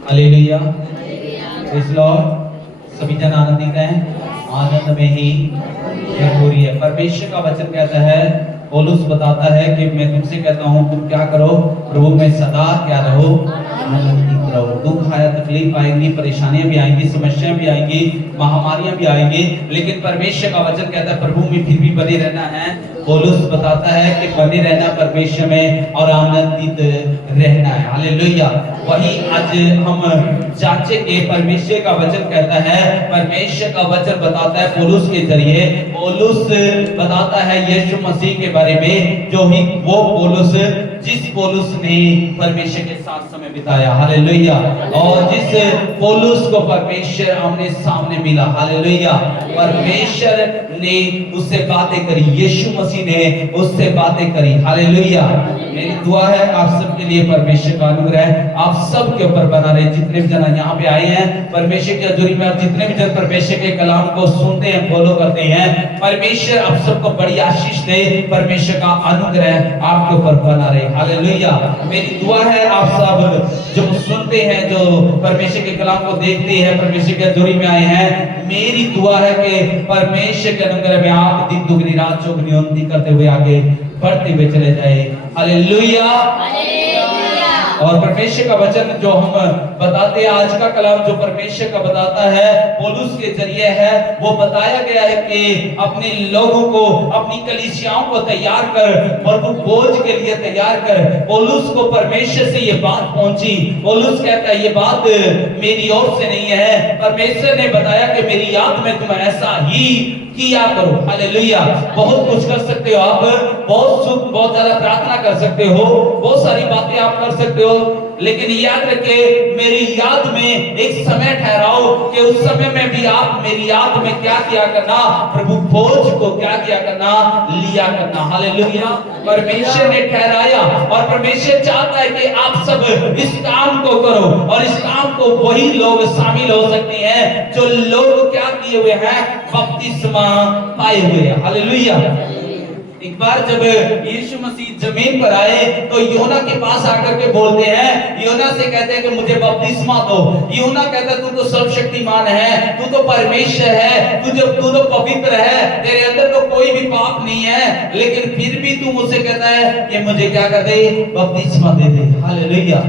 Hallelujah, praise Lord. सभी जन आनंदित हैं, आनंद में ही भरपूरी है। परमेश्वर का वचन कहता है, पौलुस बताता है कि मैं तुमसे कहता हूँ तुम क्या करो, प्रभु में सदा क्या रहो, आनंदित रहो। दुख आया, तकलीफ आएंगी, परेशानियां भी आएंगी, समस्याएं भी आएंगी, महामारियां भी आएंगी, लेकिन परमेश्वर का वचन कहता है प्रभु में फिर भी बने रहना है। पौलुस बताता है कि बने रहना परमेश्वर में और आनंदित रहना है। हालेलुया। वही आज हम जांचेंगे। परमेश्वर का वचन कहता है, परमेश्वर का वचन बताता है पौलुस के जरिए, पौलुस बताता है यीशु मसीह के बारे में, जो ही वो पौलुस जिस पौलुस ने परमेश्वर के साथ समय बिताया। हालेलुया। और जिस पौलुस को परमेश्वर आमने सामने मिला। हालेलुया। परमेश्वर ने उससे बातें करी, यीशु मसीह ने उससे बातें करी। हालेलुया। मेरी दुआ है आप सबके लिए परमेश्वर का अनुग्रह आप सब के ऊपर बना रहे। जितने भी जन यहाँ पे आए हैं परमेश्वर की हजूरी में, जितने भी जन परमेश्वर के कलाम को सुनते हैं, फॉलो करते हैं, परमेश्वर आप सबको बड़ी आशीष दे। परमेश्वर का अनुग्रह आपके ऊपर बना रहे। हालेलुया। मेरी दुआ है आप सब जो सुनते हैं, जो परमेश्वर के कलाम को देखते हैं, परमेश्वर की हजूरी में आए हैं, मेरी दुआ है कि परमेश्वर के अनुग्रह में आप दिन दुगनी रात चौगुनी उन्नति करते हुए आगे बढ़ते हुए चले जाए। हालेलुया। और परमेश्वर का वचन जो हम बताते हैं, आज का कलाम जो परमेश्वर का बताता है पौलुस के जरिए है, वो बताया गया है कि अपने लोगों को, अपनी कलीसियाओं को तैयार कर, प्रभु बोझ के लिए तैयार कर। पौलुस को परमेश्वर से ये बात पहुंची। पौलुस कहता है ये बात मेरी ओर से नहीं है, परमेश्वर ने बताया कि मेरी याद में तुम ऐसा ही किया करो। हालेलुया। बहुत कुछ कर सकते हो आप, बहुत सुख, बहुत ज्यादा प्रार्थना कर सकते हो, बहुत सारी बातें आप कर सकते हो, लेकिन याद रखे मेरी याद में एक समय ठहराओ कि उस समय में भी आप मेरी याद में क्या किया करना, प्रभु भोज को क्या किया करना, लिया करना। हालेलुया। परमेश्वर ने ठहराया और परमेश्वर चाहता है कि आप सब इस काम को करो, और इस काम को वही लोग शामिल हो सकते हैं जो लोग क्या किए हुए हैं, बपतिस्मा पाए हुए हैं। हालेलुया। एक बार जब यीशु मसीह जमीन पर आए तो योना के पास आकर के बोलते हैं, योना से कहते हैं कि मुझे बपतिस्मा दो। योना कहता है तू तो सर्वशक्तिमान है, तू तो परमेश्वर है, तू तो पवित्र है, तेरे अंदर तो कोई भी पाप नहीं है, लेकिन फिर भी तू मुझसे कहता है कि मुझे क्या कर दे, बपतिस्मा दे दे। हालेलुया।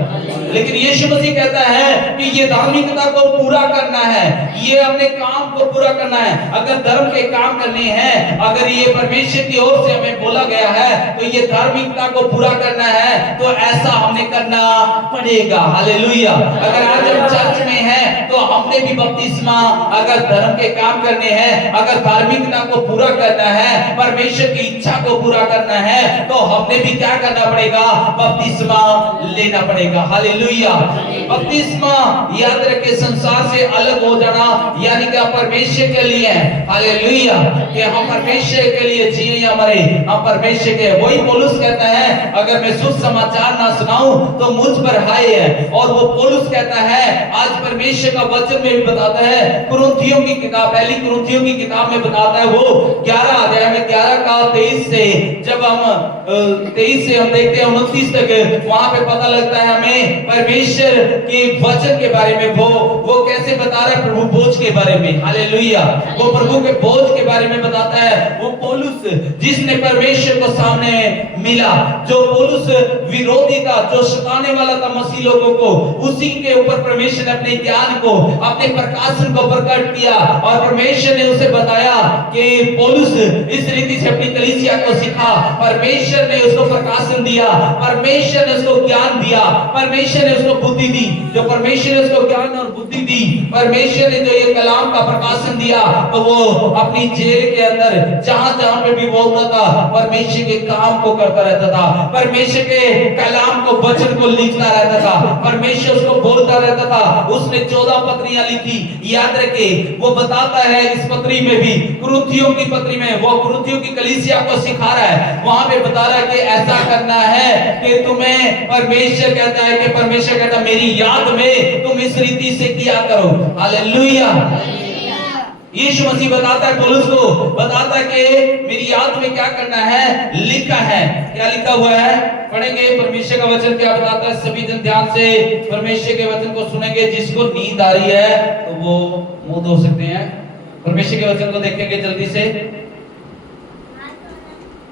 लेकिन यीशु मसीह कहता है कि ये धार्मिकता को पूरा करना है, ये अपने काम को पूरा करना है। अगर धर्म के काम करने हैं, अगर ये परमेश्वर की ओर से हमें बोला गया है तो ये धार्मिकता को पूरा करना है, तो ऐसा हमने करना पड़ेगा। हालेलुया। अगर आज हम चर्च में हैं तो हमने भी बपतिस्मा, अगर धर्म के काम करने हैं, अगर धार्मिकता को पूरा करना है, परमेश्वर की इच्छा को पूरा करना है, तो हमने भी क्या करना पड़ेगा, बपतिस्मा लेना पड़ेगा। हालेलुया। बपतिस्मा याद रखे संसार से अलग हो जाना, यानी कि परमेश्वर के लिए है। हालेलुया। कि हम परमेश्वर के लिए जिए या मरे, हम परमेश्वर के। वही पौलुस कहता है अगर मैं सुसमाचार ना सुनाऊं तो मुझ पर हाय है। और वो पौलुस कहता है, आज परमेश्वर का वचन में भी बताता है, कुरिन्थियों की किताब, पहली कुरिन्थियों की किताब में बताता है, वो 11 अध्याय में 11 का 23 से, जब हम 23 से हम देखते हैं 29 तक, वहां पे पता लगता है हमें परमेश्वर के वचन के बारे में। वो कैसे बता रहा है, प्रभु बोझ के बारे में। हालेलुया। वो प्रभु के बोझ के बारे में बताता है। वो पौलुस जिसने परमेश्वर को सामने मिला, जो पौलुस विरोधी था, जो सताने वाला था मसीह लोगों को, उसी के ऊपर परमेश्वर ने अपने ज्ञान को, अपने प्रकाशन को प्रकट किया, और परमेश्वर ने उसे बताया कि पौलुस इस रीति से अपनी कलीसिया को सिखा। परमेश्वर ने उसको प्रकाशन दिया, परमेश्वर ने उसको ज्ञान दिया, परमेश्वर ने उसको बुद्धि दी। जो परमेश्वर ने उसको ज्ञान और बुद्धि दी, परमेश्वर ने जो ये कलाम का प्रकाशन दिया, तो वो अपनी जेल के अंदर जहां जहां पे भी बोलता था, परमेश्वर के काम को करता रहता था, परमेश्वर के कलाम को, वचन को लिखता रहता था, परमेश्वर उसको बोलता रहता था। उसने 14 पत्रियां लिखी। याद रखे वो बताता है इस पत्री में भी, कुरिन्थियों की पत्री में, वो कुरिन्थियों की कलीसिया को सिखा रहा है, वहां पे बता रहा है कि ऐसा करना है कि तुम्हें, परमेश्वर कहता है कि परमेश्वर कहता है मेरी याद में तुम इस रीति से किया करो। हालेलुया। यीशु मसीह बताता है, पौलुस को बताता है कि मेरी याद में क्या करना है, लिखा है। क्या लिखा हुआ है, पढ़ेंगे परमेश्वर का वचन क्या बताता है। सभी जन ध्यान से परमेश्वर के वचन को सुनेंगे। जिसको नींद आ रही है तो वो मुंह धो सकते हैं। परमेश्वर के वचन को देखेंगे जल्दी से।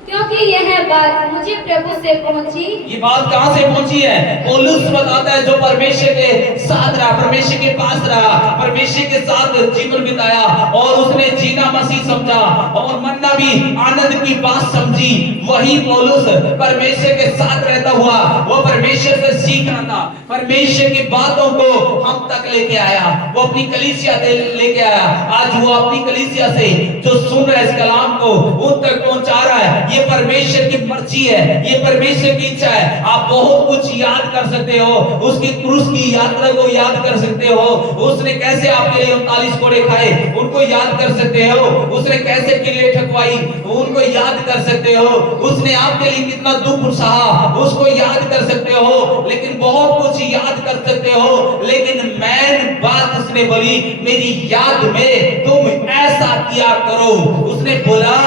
क्योंकि यह बात मुझे प्रभु से पहुंची। ये बात कहां से पहुंची है? पौलुस बताता है जो परमेश्वर के साथ रहा, परमेश्वर के पास रहा, परमेश्वर के साथ जीवन बिताया और उसने जीना मसीह समझा और मरना भी आनंद की बात समझी, वही पौलुस परमेश्वर के साथ रहता हुआ वो परमेश्वर से सीख रहा था, परमेश्वर की बातों को हम तक लेके आया, वो अपनी कलीसिया लेके आया। आज वो अपनी कलीसिया से जो सुन रहे इस कलाम को उन तक पहुंचा रहा है। ये परमेश्वर की मर्जी है, ये परमेश्वर की इच्छा है। आप बहुत कुछ याद कर सकते हो, उसकी क्रूस की यात्रा को याद कर सकते हो, उसने कैसे आपके लिए 39 कोड़े खाए उनको याद कर सकते हो, उसने कैसे किले ठकवाई उनको याद कर सकते हो, उसने आपके लिए कितना दुख सहा उसको याद कर सकते हो, लेकिन बहुत कुछ याद कर सकते हो। लेकिन मैन बात उसने बोली, मेरी याद में तुम ऐसा किया करो। उसने बोला,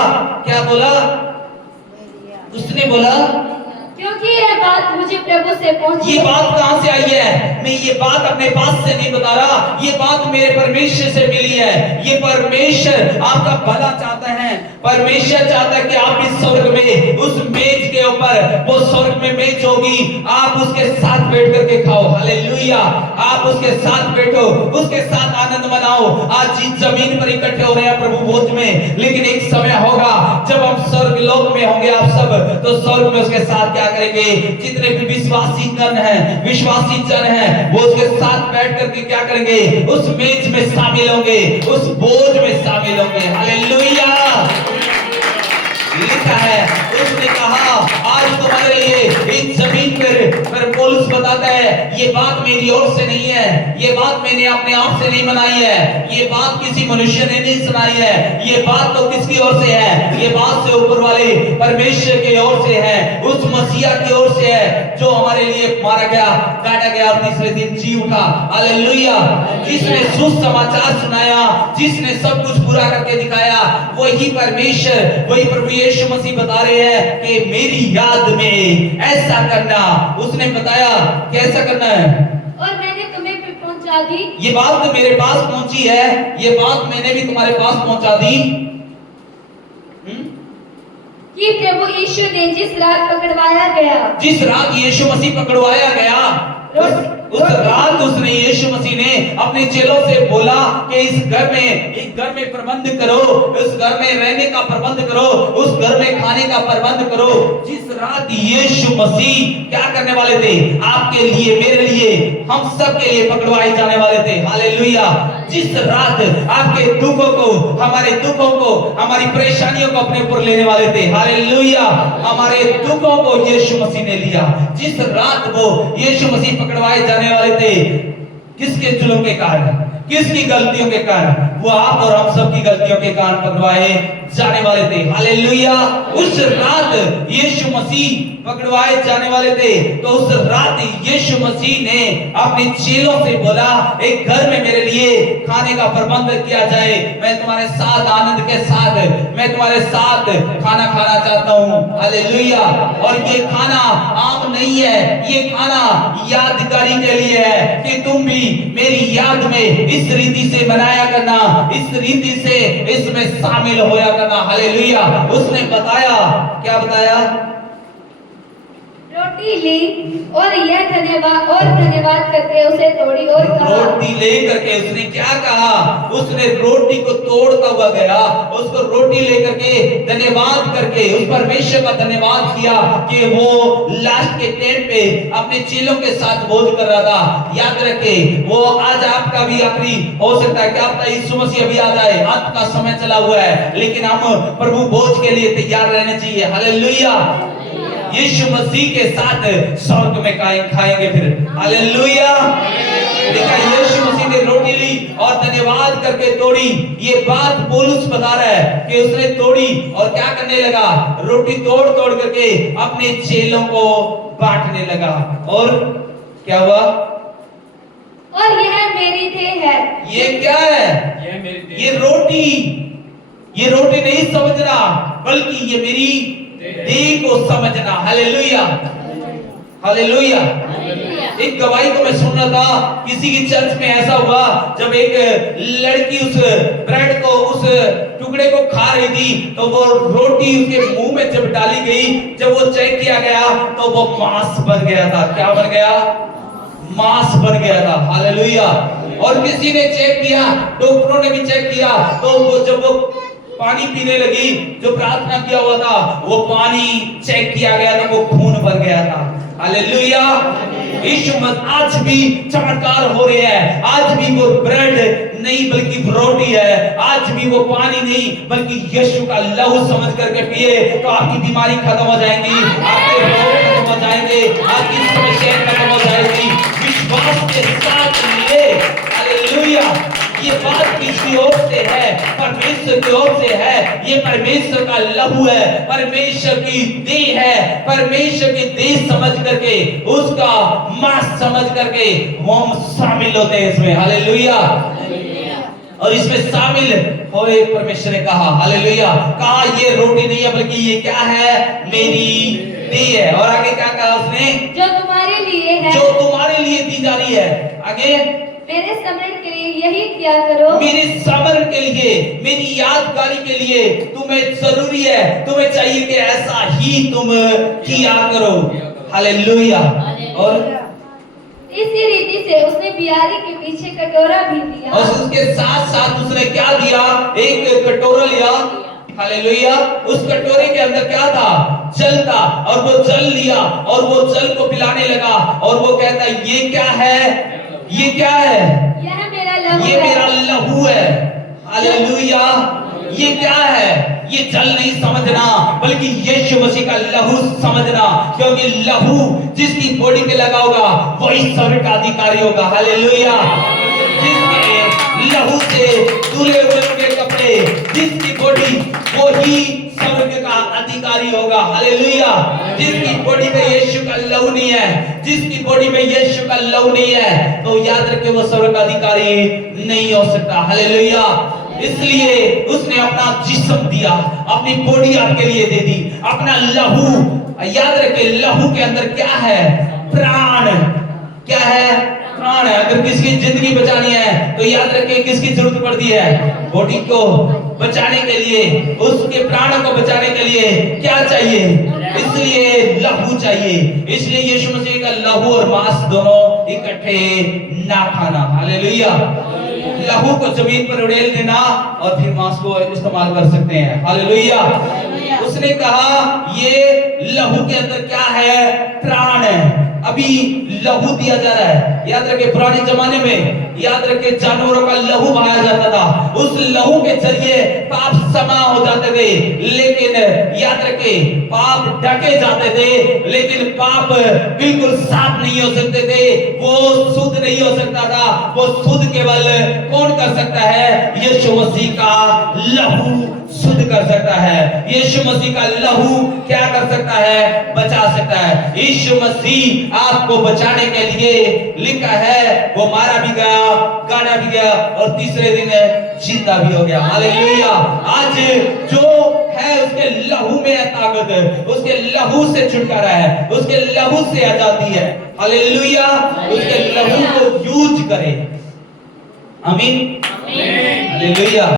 क्या बोला? उसने बोला क्योंकि यह बात मुझे प्रभु से पहुंची। ये बात कहां से आई है? मैं ये बात अपने पास से नहीं बता रहा, ये बात मेरे परमेश्वर से मिली है। ये परमेश्वर आपका भला चाहता है, परमेश्वर चाहता है कि आप इस स्वर्ग में उस मेज के ऊपर, वो स्वर्ग में मेज होगी, आप उसके साथ बैठ करके खाओ। हालेलुया। आप उसके साथ बैठो, उसके साथ आनंद मनाओ। आज जिस जमीन पर इकट्ठे हो रहे हैं प्रभु भोज में, लेकिन एक समय होगा जब हम स्वर्ग लोक में होंगे आप सब, तो स्वर्ग में उसके साथ क्या करेंगे? जितने भी विश्वासी जन हैं, विश्वासी जन हैं, वो उसके साथ बैठ करके क्या करेंगे? उस मेज में शामिल होंगे, उस भोज में शामिल होंगे। हालेलुया। लिखा है, उसने कहा आज तुम्हारे लिए इस जमीन पर पौलुस बताता है ये बात मेरी ओर से नहीं है, ये बात मैंने अपने आप से नहीं बनाई है, ये बात किसी मनुष्य ने नहीं सुनाई है, ये बात तो किसकी ओर से है? ये बात से ऊपर वाले परमेश्वर की ओर से है, उस मसीहा की ओर से है जो हमारे लिए मारा गया, काटा गया और तीसरे दिन जी उठा। हालेलुया। जिसने सुसमाचार सुनाया, जिसने सब कुछ पूरा करके दिखाया, वही परमेश्वर, वही प्रभु यीशु मसीह बता रहे हैं कि मेरी याद में ऐसा करना। उसने बताया कैसा करना है। और मैंने तुम्हें भी पहुंचा दी। ये बात तो मेरे पास पहुंची है, ये बात मैंने भी तुम्हारे पास पहुंचा दी कि प्रभु यीशु ने जिस रात पकड़वाया गया, जिस रात यीशु मसीह पकड़वाया गया, उस रात उसने यीशु मसीह ने अपने चेलों से बोला कि इस घर में प्रबंध करो, उस घर में रहने का प्रबंध करो, उस घर में खाने का प्रबंध करो। जिस रात यीशु मसीह क्या करने वाले थे? आपके लिए, मेरे लिए, हम सब के लिए पकड़वाए जाने वाले थे। हालेलुया। जिस रात आपके दुखों को, हमारे दुखों को, हमारी परेशानियों को अपने ऊपर लेने वाले थे। हालेलुया। हमारे दुखों को यीशु मसीह ने लिया। जिस रात वो यीशु मसीह पकड़वाए जाने वाले थे, किसके जुल्म के कारण, किसकी गलतियों के कारण? वो आप और हम सब की गलतियों के कारण पकड़वाए जाने वाले थे। हालेलुया। उस रात यीशु मसीह पकड़वाए जाने वाले थे, तो उस रात यीशु मसीह ने अपने चेलों से बोला एक घर में मेरे लिए खाने का प्रबंध किया जाए, मैं तुम्हारे साथ आनंद के साथ, मैं तुम्हारे साथ खाना खाना चाहता हूँ। हालेलुया। और ये खाना आम नहीं है, ये खाना यादगारी के लिए है कि तुम भी मेरी याद में इस रीति से मनाया करना, इस रीति से इसमें शामिल होया करना। हालेलुया। उसने बताया, क्या बताया? रोटी ली और यह धन्यवाद करके उसे तोड़ी और कहा। रोटी लेकर के उसने क्या कहा? उसने रोटी को तोड़ता हुआ गया, उसको रोटी लेकर के धन्यवाद करके उस परमेश्वर का धन्यवाद किया कि वो लास्ट के टाइम पे अपने चेलों के साथ भोज कर रहा था। याद रखे, वो आज आपका भी आखिरी हो सकता है, क्या पता यीशु मसीह अभी आ जाए, अंत का समय चला हुआ है, लेकिन हम प्रभु भोज के लिए तैयार रहने चाहिए। हालेलुया। यीशु मसीह के साथ स्वर्ग में खाएंगे फिर। हालेलुया। देखा, यीशु मसीह ने रोटी ली और धन्यवाद करके तोड़ी। ये बात पौलुस बता रहा है कि उसने तोड़ी और क्या करने लगा? रोटी तोड़ तोड़ करके अपने चेलों को बांटने लगा। और क्या हुआ? और यह मेरी देह है। ये क्या है? ये रोटी, ये रोटी नहीं समझना, बल्कि ये मेरी देह को समझना। हालेलुया। हालेलुया। एक गवाही को मैं सुन रहा था, किसी की चर्च में ऐसा हुआ जब एक लड़की उस ब्रेड को, उस टुकड़े को खा रही थी, तो वो रोटी उसके मुंह में जब डाली गई, जब वो चेक किया गया तो वो मांस बन गया था। क्या बन गया? मांस बन गया था। हालेलुया। और किसी ने चेक किया, डॉक्टरों ने भी चेक किया, तो वो जब वो पानी पीने लगी, जो प्रार्थना किया हुआ था वो पानी चेक किया गया तो वो खून बन गया था। हालेलुया। यीशु मसीह आज भी चमत्कार हो रहे हैं। आज भी वो ब्रेड नहीं बल्कि रोटी है। आज भी वो पानी नहीं बल्कि यीशु का लहू समझ करके पिए तो आपकी बीमारी खत्म हो जाएंगी, आपके रोग खत्म हो जाएंगे, आपकी समस्याएं खत्म हो जाएगी। विश्वास के साथ लिए। हालेलुया। ये बात किसकी ओर से है? परमेश्वर की ओर से है। ये परमेश्वर का लहू है, परमेश्वर की देह है। परमेश्वर की देह समझ करके, उसका मांस समझ करके हम शामिल होते हैं इसमें। हालेलुया। और इसमें शामिल होए परमेश्वर ने कहा, हालेलुया, कहा ये रोटी नहीं है बल्कि ये क्या है? मेरी देह है। और आगे क्या कहा उसने? जो तुम्हारे लिए है, जो तुम्हारे लिए दी जा रही है। आगे, मेरे स्मरण के लिए यही किया करो। मेरे स्मरण के लिए, मेरी यादगारी के लिए तुम्हें जरूरी है, तुम्हें चाहिए कि ऐसा ही तुम किया करो। हालेलुया। और इसी रीति से उसने बियाली के पीछे कटोरा भी दिया। और उसके साथ साथ उसने क्या दिया? एक कटोरा लिया। हालेलुया। उस कटोरे के अंदर क्या था? जल था। और वो जल लिया और वो जल को पिलाने लगा और वो कहता, ये क्या है? ये क्या है? यह मेरा लहू ये है। मेरा लहू है। हालेलुया। ये क्या है? ये जल नहीं समझना बल्कि यीशु मसीह का लहू समझना, क्योंकि लहू जिसकी बॉडी पे लगा होगा वही स्वर्ग का अधिकारी होगा। हालेलुया। जिसके लहू से धुले हुए उनके कपड़े, जिसकी बॉडी वही स्वर्ग का अधिकारी होगा। हालेलुया। जिसकी बॉडी में यीशु का लहू नहीं है, जिसकी बॉडी में यीशु का लहू नहीं है, तो याद रखे वो स्वर्ग का अधिकारी नहीं हो सकता। हालेलुया। इसलिए उसने अपना जिस्म दिया, अपनी बॉडी आपके लिए दे दी, अपना लहू। याद रखे लहू के अंदर क्या है? प्राण। क्या है? प्राण है। अगर किसकी जिंदगी बचानी है तो याद रखे किसकी जरूरत पड़ती है? बॉडी को बचाने के लिए, उसके प्राणों को बचाने के लिए क्या चाहिए? इसलिए लहू चाहिए। इसलिए यीशु मसीह का लहू और मांस दोनों इकट्ठे ना खाना। हालेलुया। लहू को जमीन पर उड़ेल देना और फिर मांस को इस्तेमाल कर सकते हैं। हालेलुया। उसने कहा ये लहू के अंदर क्या है? प्राण है। अभी लहू दिया जा रहा है। याद रखे पुराने जमाने में, याद रखे जानवरों का लहू बहाया जाता था। उस लहू के जरिए पाप क्षमा हो जाते थे, लेकिन याद रखे पाप ढके जाते थे, लेकिन पाप बिल्कुल साफ नहीं हो सकते थे। वो शुद्ध नहीं हो सकता था। वो शुद्ध केवल कौन कर सकता है? यीशु मसीह का लहू शुद्ध कर सकता है। यीशु मसीह का लहू क्या कर सकता है? बचा सकता है। यीशु मसीह आपको बचाने के लिए लिखा है, वो मारा भी गया, गाड़ा भी गया और तीसरे दिन जिंदा भी हो गया। हालेलुया। आज जो है उसके लहू में है ताकत, उसके लहू से छुटकारा है, उसके लहू से आजादी है। हालेलुया। उसके लहू को यूज करें। आमीन। हालेलुया।